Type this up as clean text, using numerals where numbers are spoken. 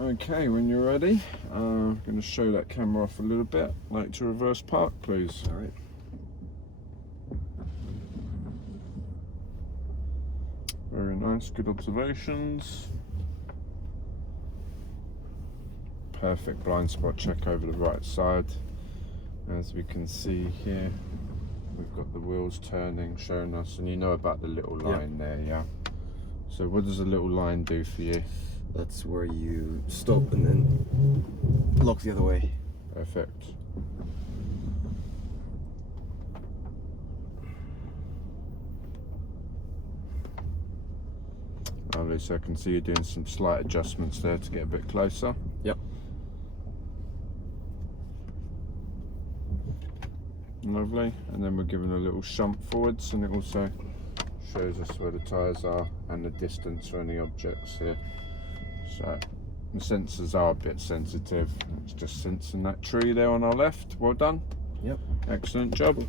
Okay, when you're ready, I'm going to show that camera off a little bit. Like to reverse park, please. All right. Very nice, good observations. Perfect blind spot check over the right side. As we can see here, we've got the wheels turning, showing us, and you know about the little line there, yeah? So what does a little line do for you? That's where you stop and then look the other way. Perfect. Lovely, so I can see you're doing some slight adjustments there to get a bit closer. Yep. Lovely, and then we're giving a little shunt forwards, and it also shows us where the tyres are and the distance for any objects here. So the sensors are a bit sensitive. It's just sensing that tree there on our left. Well done. Yep. Excellent job.